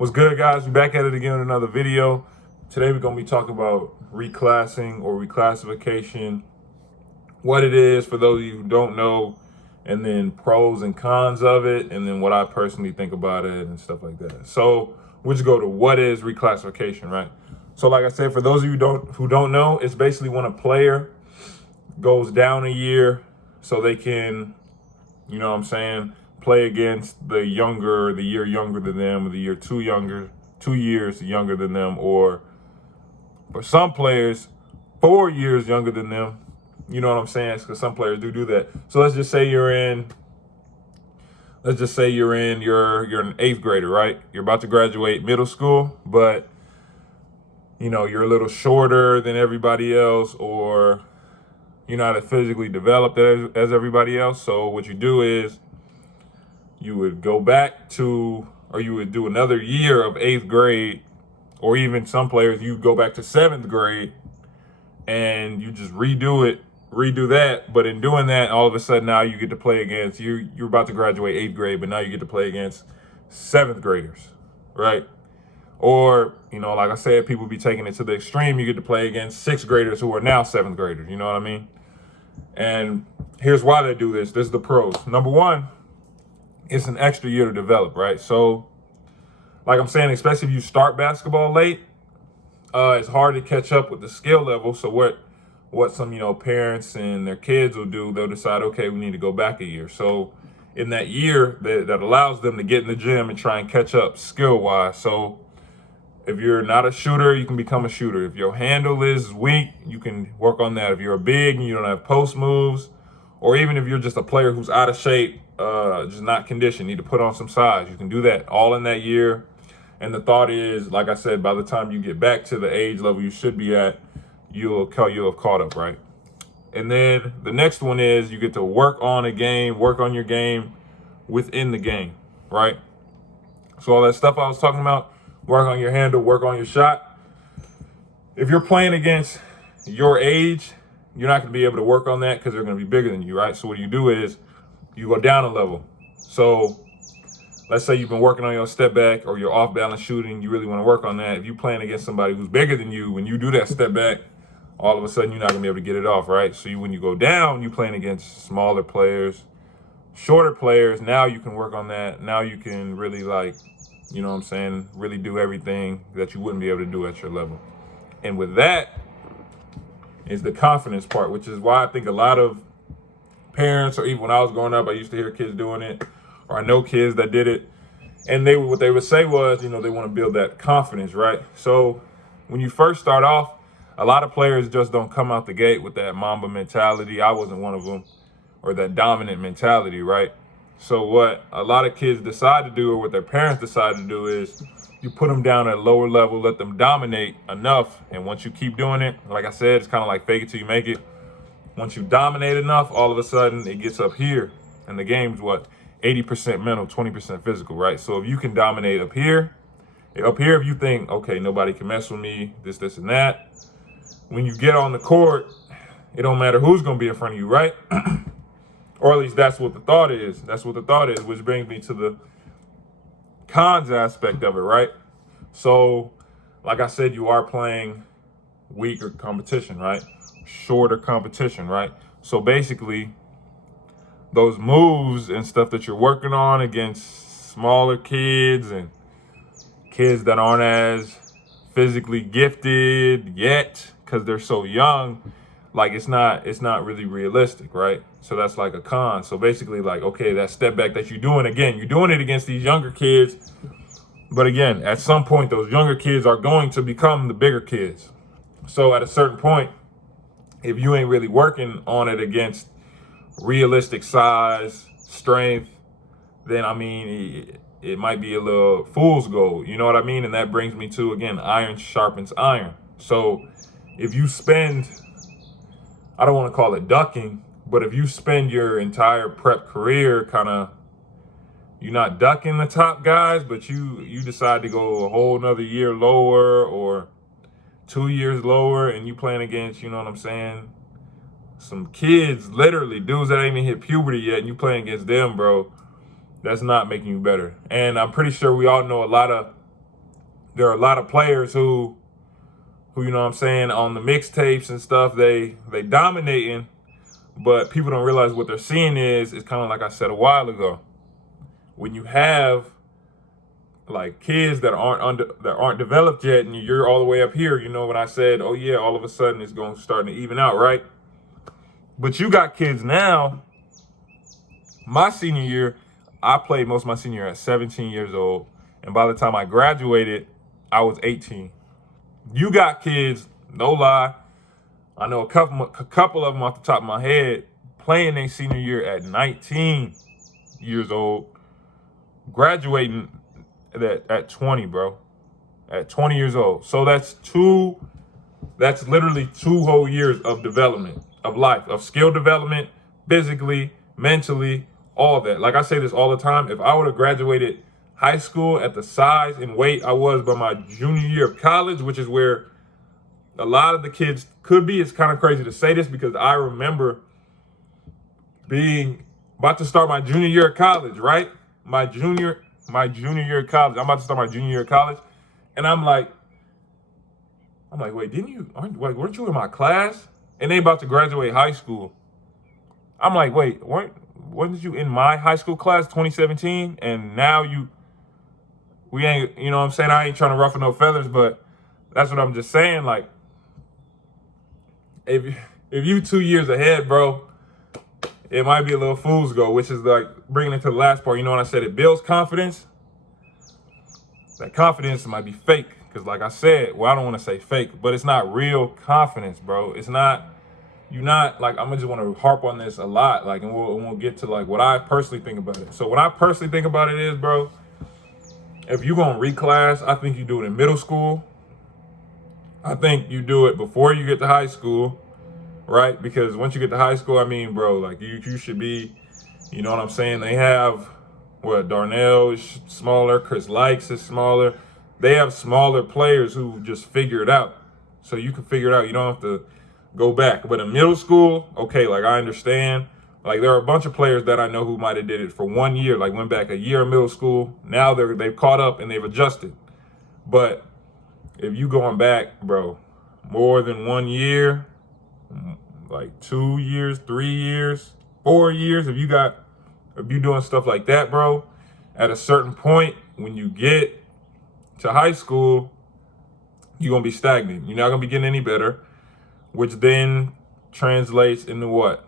What's good, guys? We're back at it again with another video. Today we're going to be talking about reclassing or reclassification, what it is for those of you who don't know, and then pros and cons of it, and then what I personally think about it and stuff like that. So we'll just go to what is reclassification, right? So like I said, for those of you who don't know, it's basically when a player goes down a year so they can, play against the year younger than them, or the year 2 years younger than them, or for some players, 4 years younger than them. You know what I'm saying? Because some players do that. So let's just say you're an 8th grader, right? You're about to graduate middle school, but you're a little shorter than everybody else, or you're not as physically developed as everybody else. So what you do is you would go back to, or you would do another year of 8th grade, or even some players, you go back to 7th grade and you just redo that. But in doing that, all of a sudden now you get to play against, you're about to graduate 8th grade, but now you get to play against 7th graders, right? Or, like I said, people be taking it to the extreme. You get to play against 6th graders who are now 7th graders, you know what I mean? And here's why they do this. This is the pros. Number one, it's an extra year to develop, right? So, like I'm saying, especially if you start basketball late, it's hard to catch up with the skill level. So what some, parents and their kids will do, they'll decide, okay, we need to go back a year. So in that year, that allows them to get in the gym and try and catch up skill-wise. So if you're not a shooter, you can become a shooter. If your handle is weak, you can work on that. If you're big and you don't have post moves, or even if you're just a player who's out of shape, just not conditioned, need to put on some size, you can do that all in that year. And the thought is, like I said, by the time you get back to the age level you should be at, you'll have caught up, right? And then the next one is you get to work on your game within the game, right? So all that stuff I was talking about, work on your handle, work on your shot. If you're playing against your age, you're not going to be able to work on that because they're going to be bigger than you, right? So what you do is you go down a level. So let's say you've been working on your step back or your off balance shooting. You really want to work on that. If you're playing against somebody who's bigger than you, when you do that step back, all of a sudden you're not going to be able to get it off, right? So when you go down, you're playing against smaller players, shorter players. Now you can work on that. Now you can really really do everything that you wouldn't be able to do at your level. And with that is the confidence part, which is why I think a lot of parents, or even when I was growing up, I used to hear kids doing it, or I know kids that did it, and what they would say was, they want to build that confidence, right? So when you first start off, a lot of players just don't come out the gate with that Mamba mentality. I wasn't one of them, or that dominant mentality, right? So what a lot of kids decide to do, or what their parents decide to do, is you put them down at a lower level, let them dominate enough, and once you keep doing it, like I said, it's kind of like fake it till you make it. Once you dominate enough, all of a sudden it gets up here, and the game's 80% mental, 20% physical, right? So if you can dominate up here, if you think, okay, nobody can mess with me, this, and that, when you get on the court, it don't matter who's going to be in front of you, right? Or at least that's what the thought is. Which brings me to the cons aspect of it, right? So, like I said, you are playing weaker competition, right? Shorter competition, right? So basically, those moves and stuff that you're working on against smaller kids and kids that aren't as physically gifted yet because they're so young, it's not really realistic, right? So that's like a con. So basically, okay, that step back that you're doing it against these younger kids, but again, at some point those younger kids are going to become the bigger kids. So at a certain point, if you ain't really working on it against realistic size, strength, then it might be a little fool's gold, you know what I mean? And that brings me to, again, iron sharpens iron. So if you spend, I don't want to call it ducking, but if you spend your entire prep career you're not ducking the top guys, but you decide to go a whole nother year lower, or 2 years lower, and you playing against, some kids, literally dudes that ain't even hit puberty yet, and you playing against them, bro, that's not making you better. And I'm pretty sure we all know a lot of there are a lot of players who you know what I'm saying, on the mixtapes and stuff, they dominating, but people don't realize what they're seeing is kind of like I said a while ago. When you have like kids that aren't developed yet, and you're all the way up here, you know, when I said, oh yeah, all of a sudden it's going to start to even out, right? But you got kids now. My senior year, I played most of my senior year at 17 years old, and by the time I graduated, I was 18. You got kids, no lie, I know a couple of them off the top of my head playing their senior year at 19 years old, graduating at 20, bro. At 20 years old. So that's literally 2 whole years of development, of life, of skill development, physically, mentally, all that. Like I say this all the time, if I would have graduated high school at the size and weight I was by my junior year of college, which is where a lot of the kids could be. It's kind of crazy to say this because I remember being about to start my junior year of college, right? My junior year of college. I'm about to start my junior year of college. And I'm like, wait, weren't you in my class? And they about to graduate high school. I'm like, wait, wasn't you in my high school class 2017? And now we ain't, you know what I'm saying? I ain't trying to ruffle no feathers, but that's what I'm just saying. Like, if you 2 years ahead, bro, it might be a little fool's gold, which is like bringing it to the last part. You know what I said? It builds confidence. That confidence might be fake. Because like I said, well, I don't want to say fake, but it's not real confidence, bro. It's not, you're not, like, I'm just want to harp on this a lot. Like, and we'll get to like what I personally think about it. So what I personally think about it is, bro, if you're going to reclass, I think you do it in middle school. I think you do it before you get to high school, right? Because once you get to high school, I mean, bro, like you should be, you know what I'm saying? They have, Darnell is smaller, Chris Likes is smaller. They have smaller players who just figure it out. So you can figure it out. You don't have to go back. But in middle school, okay, like I understand. Like there are a bunch of players that I know who might have did it for 1 year, like went back a year in middle school. Now they've caught up and they've adjusted. But if you going back, bro, more than 1 year, like 2 years, 3 years, 4 years, if you doing stuff like that, bro, at a certain point when you get to high school, you're gonna be stagnant. You're not gonna be getting any better, which then translates into what?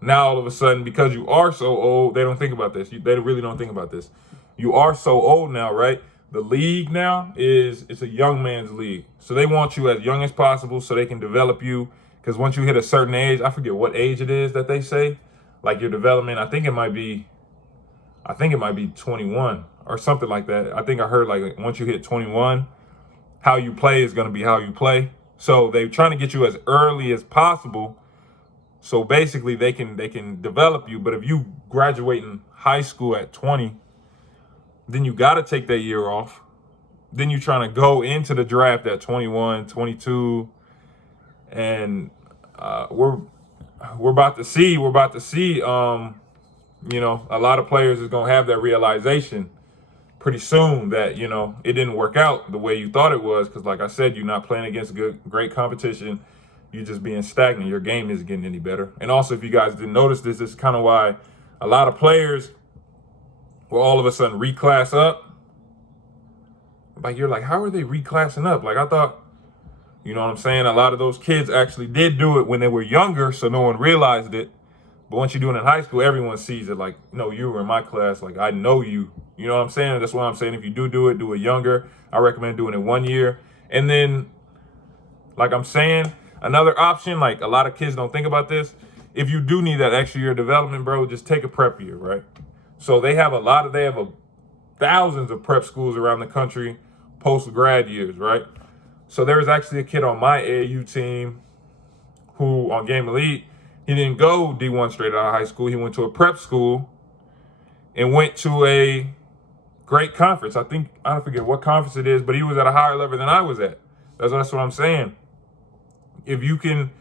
Now all of a sudden, because you are so old, they don't think about this. They really don't think about this. You are so old now, right? The league now it's a young man's league. So they want you as young as possible so they can develop you. Because once you hit a certain age, I forget what age it is that they say, like your development, I think it might be 21 or something like that. I think I heard like once you hit 21, how you play is going to be how you play. So they're trying to get you as early as possible. So basically they can develop you. But if you graduate in high school at 20, then you got to take that year off. Then you're trying to go into the draft at 21, 22. And we're about to see, you know, a lot of players is going to have that realization pretty soon that, you know, it didn't work out the way you thought it was. Because like I said, you're not playing against great competition. You're just being stagnant. Your game isn't getting any better. And also, if you guys didn't notice this is kind of why a lot of players will all of a sudden reclass up. Like, you're like, how are they reclassing up? Like, I thought, you know what I'm saying? A lot of those kids actually did do it when they were younger, so no one realized it. But once you're doing it in high school, everyone sees it. Like, no, you were in my class. Like, I know you. You know what I'm saying? That's why I'm saying if you do it younger. I recommend doing it 1 year. And then, like I'm saying, another option, like a lot of kids don't think about this. If you do need that extra year of development, bro, just take a prep year, right? So they have thousands of prep schools around the country, post-grad years, right? So there was actually a kid on my AAU team who, on Game Elite, he didn't go D1 straight out of high school. He went to a prep school and went to a great conference. I forget what conference it is, but he was at a higher level than I was at. That's what I'm saying. If you can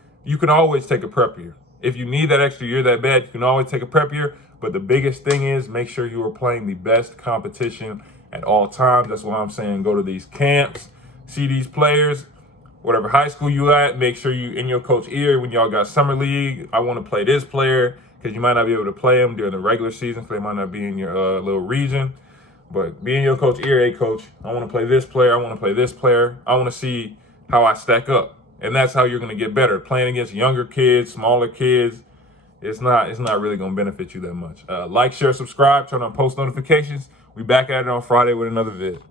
always take a prep year. If you need that extra year that bad, you can always take a prep year. But the biggest thing is make sure you are playing the best competition at all times. That's why I'm saying go to these camps, see these players, whatever high school you at, make sure you in your coach ear when y'all got summer league. I want to play this player, because you might not be able to play them during the regular season, because they might not be in your little region. But be in your coach ear, hey coach, I want to play this player, I want to play this player. I want to see how I stack up. And that's how you're going to get better. Playing against younger kids, smaller kids, it's not really going to benefit you that much. Like, share, subscribe, turn on post notifications. We back at it on Friday with another vid.